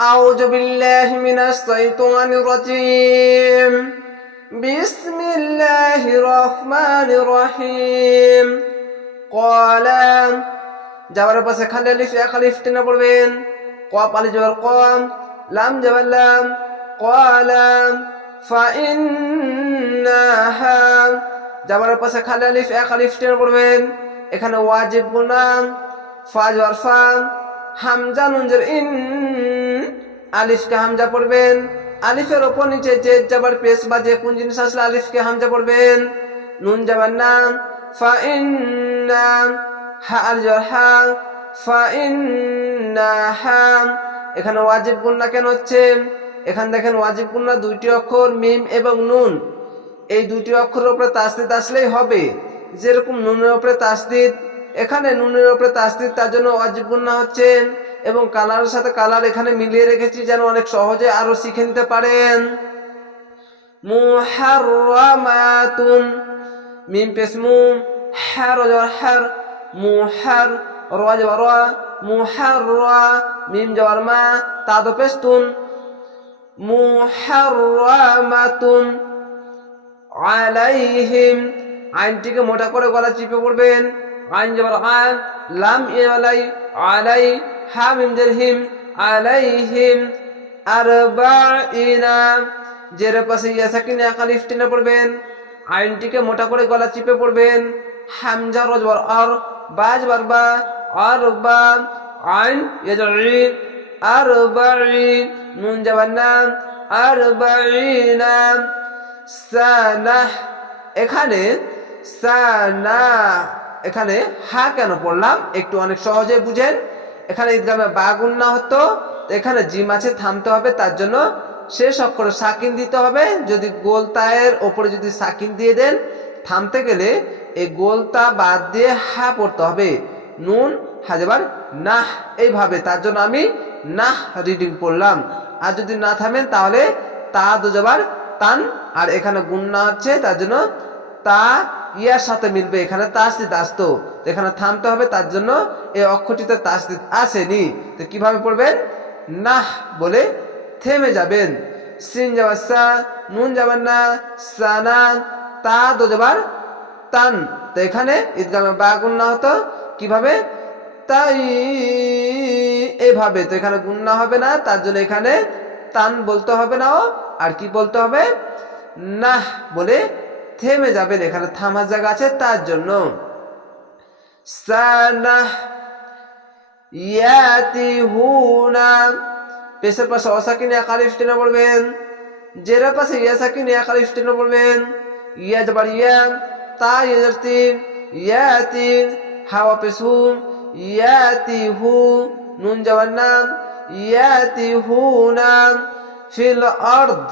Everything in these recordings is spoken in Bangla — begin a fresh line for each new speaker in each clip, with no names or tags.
أعوذ بالله من الشيطان الرجيم بسم الله الرحمن الرحيم قال যাওয়ার পাশে খালি আলিফ এক আলিফ টেনে পড়বেন কপ আলি যাবার কম লাম যাবার লাম কলাম ফাইন্নাহা যাবার পাশে খালি আলিফ এক আলিফ টেনে পড়বেন এখানে ওয়াজিব গুনাম ফা যাবার ফা হামজা নুনজের ইন আলিফকে হামজা পড়বেন। আলিফের ওপর নিচে যে যাবার পেশ বা যে কোন জিনিস আসলে আলিফকে হামজা পড়বেন। নুন যাবার নাম, ফা ইন্না হা আল হা, ফা ইন্না হা। এখানে ওয়াজিব গুন্না কেন হচ্ছে? এখানে দেখেন ওয়াজিব গুন্না দুইটি অক্ষর, মিম এবং নুন। এই দুটি অক্ষরের উপরে তাসদিদ আসলেই হবে। যেরকম নুনের উপরে তাসদিদ, এখানে নুনের উপরে তাসদিদ, তার জন্য ওয়াজিব গুন্না হচ্ছে। এবং কালারের সাথে কালার এখানে মিলিয়ে রেখেছি যেন অনেক সহজে আরও শিখে নিতে পারেন। মুহার র মা তা দো পেশ তুন। মুহাররামাতুন, আলাইহিম, আইনটিকে মোটা করে গলা চিপে পড়বেন। আইন জবর আ, লাম আলাই হা মিম জের হিম আলাইহিম আরবাইনা। জের পাশে ইয়া সাকিনে আকালিফ টেনে পড়বেন, আইনটিকে মোটা করে গলা চিপে পড়বেন, হামজা রজবর আর বাজ বারবা আর বা, আইন, ইয়াজরি আর বাই নুন জাবান্নাম আর বাইনা সানাহ, এখানে সানা এখানে হা কেন পড়লাম? একটু অনেক সহজে বুঝেন। এখানে ঈদগামে বাগুন না হতো, এখানে জিম আছে, থামতে হবে, তার জন্য শেষ অক্ষরে সাকিন দিতে হবে। যদি গোলতায়ের ওপরে যদি সাকিন দিয়ে দেন, থামতে গেলে এই গোলতা বাদ দিয়ে হা পড়তে হবে। নুন, হাজাবার নাহ, এইভাবে, তার জন্য আমি নাহ রিডিং পড়লাম। আর যদি না থামেন, তাহলে তা দুজাবার তান, আর এখানে গুন্না হচ্ছে, তার জন্য তা ইয়ার সাথে মিলবে। এখানে তাসদিদ আসতো। এখানে থামতে হবে, তার জন্য এই অক্ষরটিতে তাসদিদ আসেনি। তো কীভাবে পড়বেন? নাহ বলে থেমে যাবেন। সিন যাবার সা, নুন যাবার না সানা তা, দো যাবার তান। তো এখানে ঈদগামে বা গুন্না হতো। কীভাবে? তাই এভাবে। তো এখানে গুন্না হবে না, তার জন্য এখানে তান বলতে হবে না আর কি বলতে হবে? নাহ বলে থেমে যাবেন, এখানে থামার জায়গা আছে, তার জন্য। পেশের পাশে অসাকিনে একালিফ টেনে পড়বেন জেরা পাশে ইয়াসাকিনে একালিফ টেনে পড়বেন ইয়া যাবার ইয়া তা ইয়াজার তিন ইয়াতিন হাওয়া পেশ হু ইয়াতিহু নুন যাবার নাম ইয়াতিহুনা ফিল আর্দ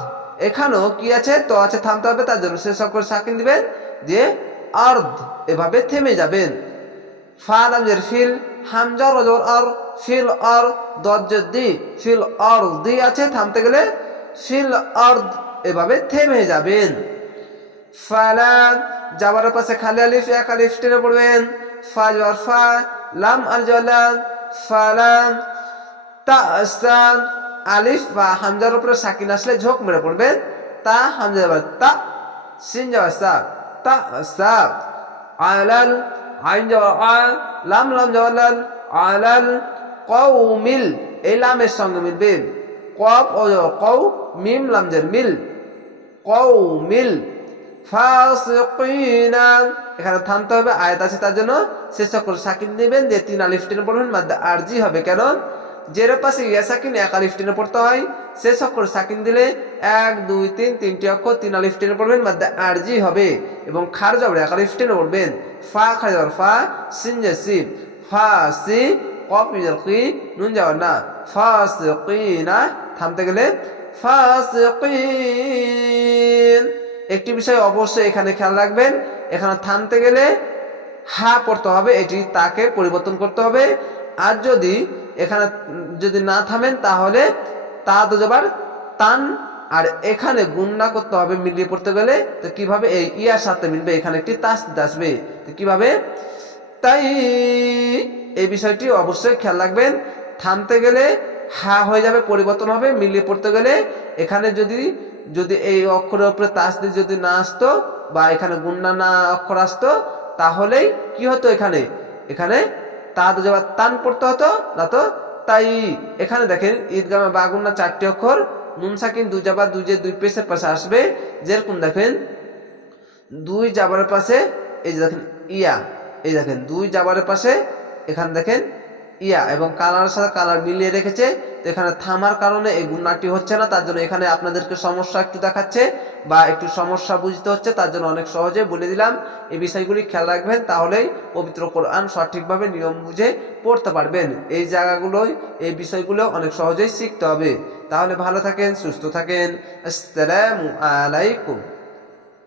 এখানেও কি আছে? তো আছে, থামতে হবে তার জন্য। শেষ অক্ষর সাকিন দিবেন দিয়ে আর্দ এভাবে থেমে যাবেন। ফালামের ফিল হামজা রজর আর ফিল আর দজ্জদি ফিল আর দি আছে থামতে গেলে। ফিল আর্দ এভাবে থেমে যাবেন। ফালা যাবার পাশে খালি আলিফ, এক আলিফ টেনে পড়বেন। ফা জর ফা, লাম আর জলাম ফালাম তা আলিফ বা হামজার উপরে সাকিন আসলে ঝোঁক মেরে পড়বেন তা হামজা তা, সিন যাবার সা, তা সা। আলাল, আইন যাওয়া লাম লাম যাওয়া লাল। আলাল কৌমিল এই লামের সঙ্গে মিলবে। ও যাওয়া কৌ মিম লামজের মিল। কৌমিল ফাসিকিনা। এখানে থামতে হবে, আয়াত আছে তার জন্য। শেষ করে সাকিন দিবেন, দিয়ে তিন আলিফ পড়বেন, মাদ্দা আরজি হবে কেন? জের পাশে ইয়া সাকিন, এক আলিফ টেনে পড়তে হয়। শেষ অক্ষর সাকিন দিলে এক, দুই, তিন, তিনটি অক্ষর তিন আলিফ টেনে পড়বেন মাদ্দা আরজি হবে। এবং খার যাবে এক আলিফ টেনে পড়বেন। ফা খার যাবার ফা, সিন সিপ ফা, সি কপ কি নুন যাওয়ার না। ফা না। থামতে গেলে ফা একটি বিষয় অবশ্যই এখানে খেয়াল রাখবেন। এখানে থামতে গেলে হা পড়তে হবে, এটি তাকে পরিবর্তন করতে হবে। আর যদি এখানে যদি না থামেন, তাহলে তা তো যাবার তান, আর এখানে গুণনা করতে হবে মিলিয়ে পড়তে গেলে, তো কীভাবে এই ইয়ার সাথে মিলবে? এখানে একটি তাস আসবে। তো কীভাবে? তাই এই বিষয়টি অবশ্যই খেয়াল রাখবেন। থামতে গেলে হা হয়ে যাবে, পরিবর্তন হবে, মিলিয়ে পড়তে গেলে এখানে যদি যদি এই অক্ষরের উপরে তাস দিয়ে যদি না আসতো বা এখানে গুন্না না, অক্ষর আসতো, তাহলেই কি হতো এখানে? এখানে তা তো যাবার তান পড়তে হতো না তো তাই এখানে দেখেন ঈদগামে বাগুন্না চারটি অক্ষর, নুন, সাকিন, দুই জাবার, দুই যে দুই পেশের পাশে আসবে। যেরকম দেখেন, দুই জাবারের পাশে, এই যে দেখেন, ইয়া। এই দেখেন, দুই জাবারের পাশে, এখানে দেখেন, ইয়া এবং কালারের সাথে কালার মিলিয়ে রেখেছে। তো এখানে থামার কারণে এই গুণাটি হচ্ছে না, তার জন্য এখানে আপনাদেরকে সমস্যা একটু দেখাচ্ছে। বা একটু সমস্যা বুঝতে হচ্ছে, তার জন্য অনেক সহজে বলে দিলাম। এই বিষয়গুলি খেয়াল রাখবেন, তাহলেই পবিত্র কোরআন সঠিকভাবে নিয়ম বুঝে পড়তে পারবেন। এই জায়গাগুলোই এই বিষয়গুলো অনেক সহজেই শিখতে হবে। তাহলে ভালো থাকেন, সুস্থ থাকেন। আসসালামু আলাইকুম।